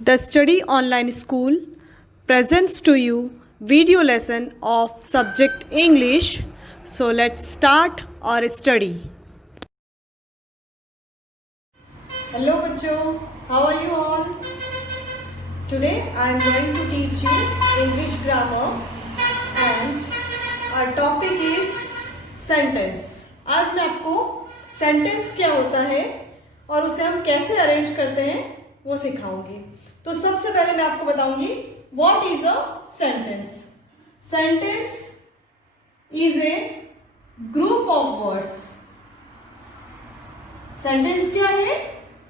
The Study Online School presents to you video lesson of subject English. So let's start our study. Hello बच्चों, how are you all? Today I am going to teach you English grammar and our topic is sentence. आज मैं आपको sentence क्या होता है और उसे हम कैसे अरेंज करते हैं वो सिखाऊंगी. तो सबसे पहले मैं आपको बताऊंगी what is a sentence. Sentence is a group of words. Sentence क्या है?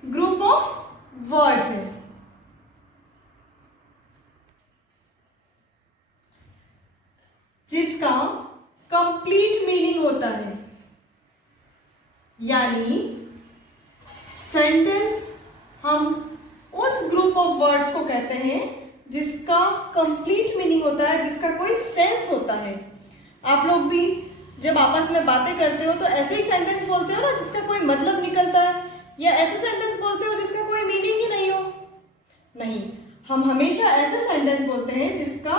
ग्रुप ऑफ वर्ड्स है. जिसका कंप्लीट मीनिंग होता है. यानी सेंटेंस हम उस ग्रुप ऑफ वर्ड्स को कहते हैं जिसका कंप्लीट मीनिंग होता है, जिसका कोई सेंस होता है. आप लोग भी जब आपस में बातें करते हो तो ऐसे ही सेंटेंस बोलते हो ना जिसका कोई मतलब निकलता है, या ऐसे सेंटेंस बोलते हो जिसका कोई मीनिंग ही नहीं हो. नहीं, हम हमेशा ऐसे सेंटेंस बोलते हैं जिसका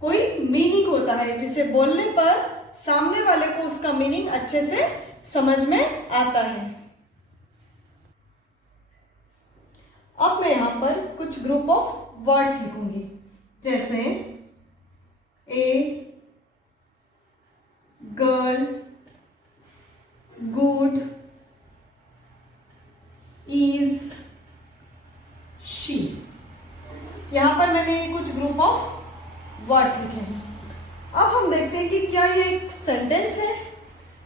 कोई मीनिंग होता है, जिसे बोलने पर सामने वाले को उसका मीनिंग अच्छे से समझ में आता है. अब मैं यहां पर कुछ ग्रुप ऑफ वर्ड्स लिखूंगी, जैसे a girl, good, is, she. यहां पर मैंने कुछ ग्रुप ऑफ वर्ड्स लिखे हैं. अब हम देखते हैं कि क्या ये एक सेंटेंस है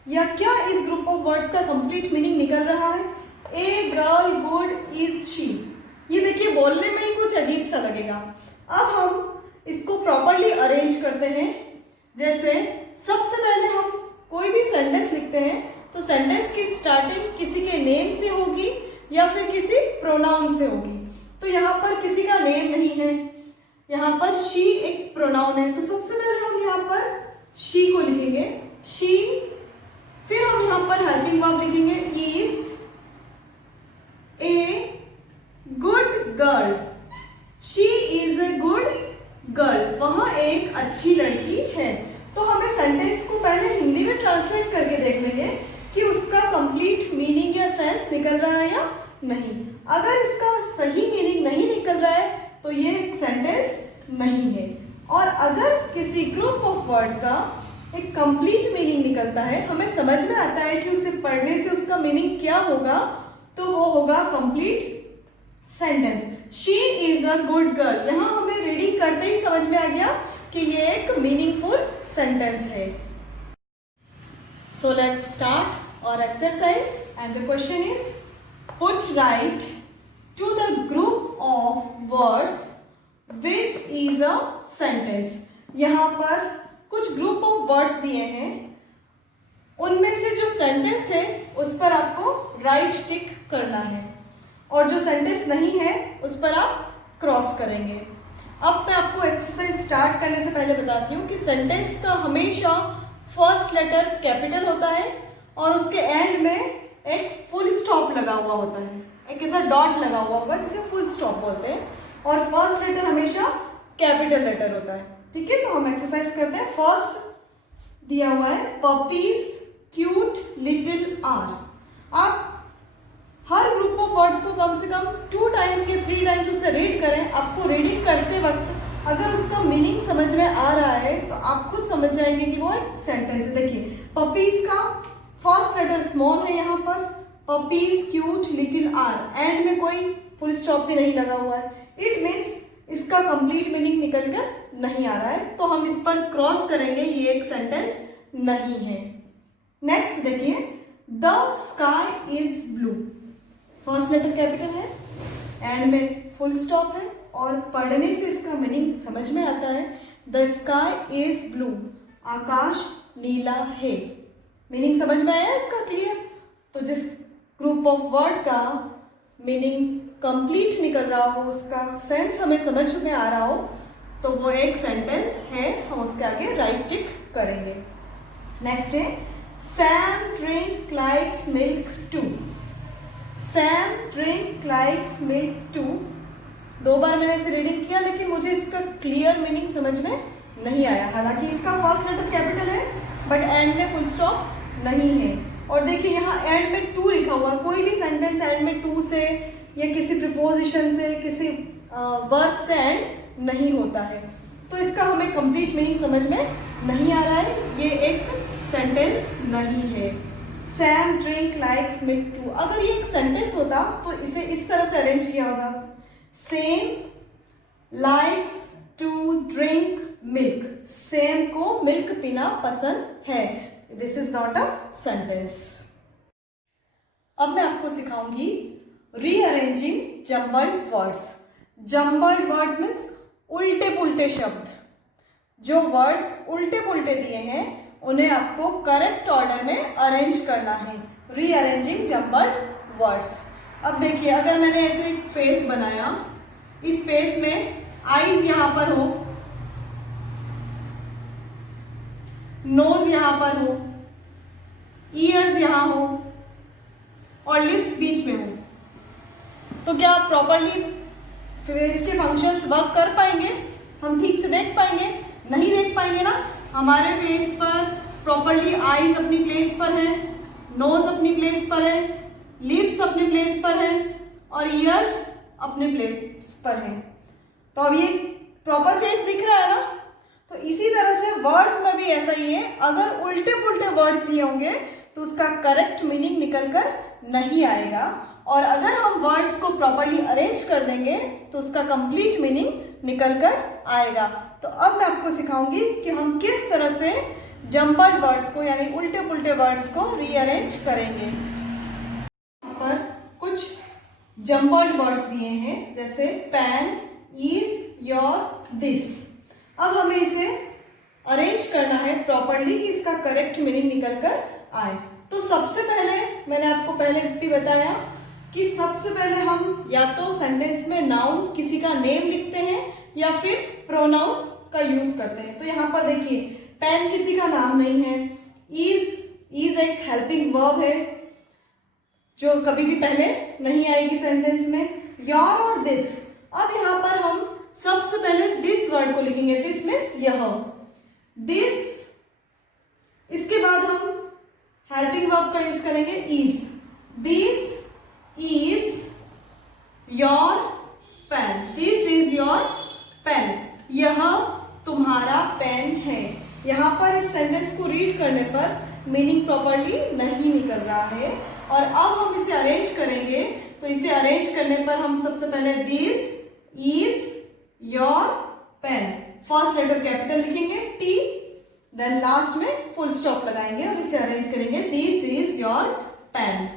या क्या इस ग्रुप ऑफ वर्ड्स का कंप्लीट मीनिंग निकल रहा है. A girl, good, is, she. ये देखिए बोलने में ही कुछ अजीब सा लगेगा. अब हम इसको प्रॉपरली अरेंज करते हैं. जैसे सबसे पहले हम कोई भी सेंटेंस लिखते हैं तो सेंटेंस की स्टार्टिंग किसी के नेम से होगी या फिर किसी प्रोनाउन से होगी. तो यहाँ पर किसी का नेम नहीं है, यहाँ पर शी एक प्रोनाउन है. तो सबसे पहले हम यहाँ पर शी को लिखेंगे, शी. फिर हम यहाँ पर हेल्पिंग वर्ब लिखेंगे, is a good girl. She is a good girl. वह एक अच्छी लड़की है. तो हमें सेंटेंस को पहले हिंदी में ट्रांसलेट करके देख लेंगे कि उसका कंप्लीट मीनिंग या सेंस निकल रहा है या नहीं. अगर इसका सही मीनिंग नहीं निकल रहा है तो ये एक सेंटेंस नहीं है. और अगर किसी ग्रुप ऑफ वर्ड का एक कंप्लीट मीनिंग निकलता है, हमें समझ में आता है कि उसे पढ़ने से उसका मीनिंग क्या होगा, तो वो होगा complete sentence. She is a good girl. यहां हमें रीडिंग करते ही समझ में आ गया कि ये एक मीनिंगफुल सेंटेंस है. सो लेट्स स्टार्ट और exercise and the question is put right to the group of words which is a sentence. यहां पर कुछ ग्रुप ऑफ वर्ड्स दिए हैं, उनमें से जो सेंटेंस है उस पर आपको राइट टिक करना है और जो सेंटेंस नहीं है उस पर आप क्रॉस करेंगे. अब मैं आपको एक्सरसाइज स्टार्ट करने से पहले बताती हूँ कि सेंटेंस का हमेशा फर्स्ट लेटर कैपिटल होता है और उसके एंड में एक फुल स्टॉप लगा हुआ होता है, एक ऐसा डॉट लगा हुआ होगा जिसे फुल स्टॉप बोलते हैं. और फर्स्ट लेटर हमेशा कैपिटल लेटर होता है. ठीक है, तो हम एक्सरसाइज करते हैं. फर्स्ट दिया हुआ है पपीज क्यूट लिटिल आर. आप हर ग्रुप ऑफ वर्ड्स को कम से कम 2 टाइम्स या 3 टाइम्स उसे रीड करें. आपको रीडिंग करते वक्त अगर उसका मीनिंग समझ में आ रहा है तो आप खुद समझ जाएंगे कि वो एक सेंटेंस है. देखिए पपीज का फर्स्ट लेटर स्मॉल है यहाँ पर, puppies cute little are. End में कोई फुल स्टॉप भी नहीं लगा हुआ है. इट मीन्स इसका कंप्लीट मीनिंग निकल कर नहीं आ रहा है, तो हम इस पर क्रॉस करेंगे. ये एक सेंटेंस नहीं है. नेक्स्ट देखिए the sky is blue. First letter capital है, एंड में फुल स्टॉप है और पढ़ने से इसका मीनिंग समझ में आता है. The sky is blue. आकाश नीला है. मीनिंग समझ में आया इसका क्लियर. तो जिस ग्रुप ऑफ वर्ड का मीनिंग कंप्लीट निकल रहा हो, उसका सेंस हमें समझ में आ रहा हो, तो वो एक सेंटेंस है. हम उसके आगे राइट टिक करेंगे. नेक्स्ट है Sam drink likes milk too. Sam drink likes milk too. 2 बार मैंने इसे रीडिंग किया, लेकिन मुझे इसका क्लियर मीनिंग समझ में नहीं आया। हालांकि इसका फर्स्ट लेटर कैपिटल है, बट एंड में फुल स्टॉप नहीं है। और देखिए यहाँ एंड में टू लिखा हुआ, कोई भी सेंटेंस एंड में टू से या किसी प्रीपोजिशन से, किसी वर्ब से एंड नहीं होता है। तो इसका हमें कंप्लीट मीनिंग समझ में नहीं आ रहा है, ये एक सेंटेंस नहीं है। Sam drink likes milk too, अगर ये एक सेंटेंस होता तो इसे इस तरह से अरेंज किया होता, Sam likes to drink milk, Sam को मिल्क पीना पसंद है। This is not a sentence. अब मैं आपको सिखाऊंगी rearranging jumbled words. Jumbled words means उल्टे पुल्टे शब्द। जो वर्ड्स उल्टे पुल्टे दिए हैं उन्हें आपको करेक्ट ऑर्डर में अरेंज करना है। Rearranging jumbled words. अब देखिए, अगर मैंने ऐसे एक फेस बनाया, इस फेस में आईज यहां पर हो, नोज यहां पर हो, ईयर्स यहां हो और लिप्स बीच में हो, तो क्या आप प्रॉपरली फेस के फंक्शंस वर्क कर पाएंगे? हम ठीक से देख पाएंगे? नहीं देख पाएंगे ना। हमारे फेस पर प्रॉपरली आईज अपनी प्लेस पर है, नोज अपनी प्लेस पर है, लिप्स अपनी प्लेस पर है और ईयर्स अपने प्लेस पर है। तो अब ये प्रॉपर फेस दिख रहा है ना। तो इसी तरह से वर्ड्स में भी ऐसा ही है, अगर उल्टे पुल्टे वर्ड्स दिए होंगे तो उसका करेक्ट मीनिंग निकल कर नहीं आएगा, और अगर हम वर्ड्स को प्रॉपरली अरेंज कर देंगे तो उसका कंप्लीट मीनिंग निकल कर आएगा। तो अब मैं आपको सिखाऊंगी कि हम किस तरह से जम्बल्ड वर्ड्स को, यानी उल्टे पुल्टे वर्ड्स को रीअरेंज करेंगे। यहाँ पर कुछ जम्बल्ड वर्ड्स दिए हैं, जैसे पेन, इज, योर, दिस। अब हमें इसे अरेंज करना है प्रॉपरली कि इसका करेक्ट मीनिंग निकल कर आए। तो सबसे पहले मैंने आपको पहले भी बताया कि सबसे पहले हम या तो सेंटेंस में नाउन, किसी का नेम लिखते हैं, या फिर प्रोनाउन का यूज करते हैं। तो यहाँ पर देखिए, पेन किसी का नाम नहीं है, इज एक हेल्पिंग वर्ब है जो कभी भी पहले नहीं आएगी सेंटेंस में। योर और दिस, अब यहाँ पर हम सबसे पहले दिस वर्ड को लिखेंगे। दिस मीन्स यह, दिस। इसके बाद हम हेल्पिंग वर्ब का यूज करेंगे is. This is your pen, this is your pen, यह तुम्हारा पेन है। यहाँ पर इस सेंटेंस को रीड करने पर मीनिंग प्रॉपरली नहीं निकल रहा है, और अब हम इसे अरेंज करेंगे। तो इसे अरेंज करने पर हम सबसे पहले this is your pen, first letter capital लिखेंगे टी, देन लास्ट में फुल स्टॉप लगाएंगे और इसे अरेंज करेंगे, दिस इज योर पेन।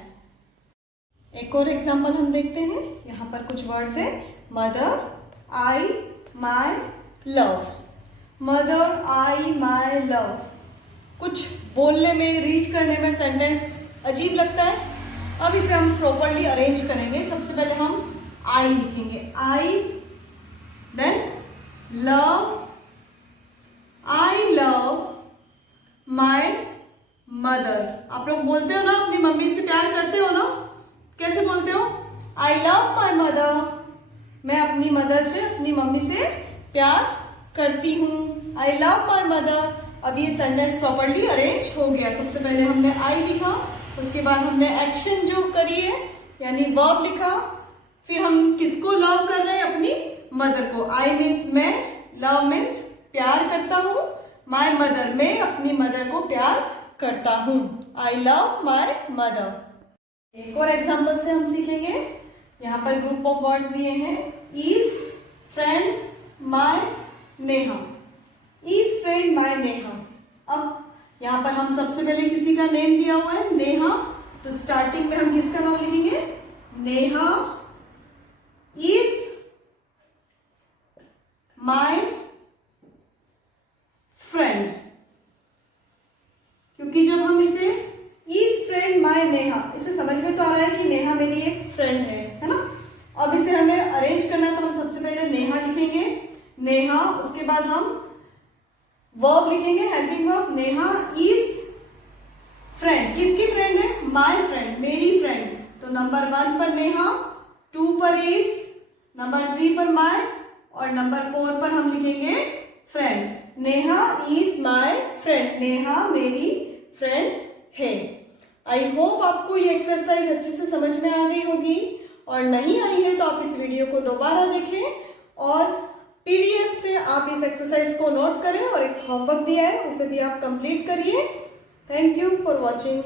एक और एग्जांपल हम देखते हैं। यहाँ पर कुछ वर्ड्स है, मदर, आई, माई, लव। मदर, आई, माई, लव। कुछ बोलने में, रीड करने में सेंटेंस अजीब लगता है। अब इसे हम प्रॉपरली अरेंज करेंगे। सबसे पहले हम आई लिखेंगे, I, then love, I love my mother. आप लोग बोलते हो ना, अपनी मम्मी से प्यार करते हो ना? कैसे बोलते हो? आई लव माई मदर, मैं अपनी मदर से, अपनी मम्मी से प्यार करती हूँ। आई लव माई मदर। अब ये सेंटेंस प्रॉपरली अरेंज हो गया। सबसे पहले हमने आई लिखा, उसके बाद हमने एक्शन जो करी है यानी वर्ब लिखा, फिर हम किसको लव कर रहे हैं? अपनी मदर को। आई मीन्स मैं, लव मीन्स प्यार करता हूँ, माई मदर, मैं अपनी मदर को प्यार करता हूँ। आई लव माई मदर। एक और एग्जाम्पल से हम सीखेंगे। यहाँ पर ग्रुप ऑफ वर्ड्स दिए हैं, is friend my Neha, is friend my Neha. अब यहाँ पर हम सबसे पहले किसी का नेम दिया हुआ है, नेहा, तो स्टार्टिंग में हम किसका नाम लिखेंगे? नेहा इज माई फ्रेंड, क्योंकि जब हम इसे इज फ्रेंड माई नेहा, इसे समझ में तो आ रहा है कि नेहा मेरी एक फ्रेंड है ना। अब इसे हमें अरेंज करना, तो हम सबसे पहले नेहा लिखेंगे, नेहा, उसके बाद हम वर्ब लिखेंगे, helping verb, Neha is friend. किसकी फ्रेंड है? माई फ्रेंड, मेरी फ्रेंड। तो नंबर 1 पर नेहा, 2 पर इज, नंबर 3 पर माय और नंबर 4 पर हम लिखेंगे friend. Neha is my friend, Neha मेरी फ्रेंड है। आई होप आपको ये एक्सरसाइज अच्छे से समझ में आ गई होगी, और नहीं आई है तो आप इस वीडियो को दोबारा देखें और पीडीएफ से आप इस एक्सरसाइज को नोट करें, और एक होमवर्क दिया है उसे भी आप कंप्लीट करिए। Thank you for watching.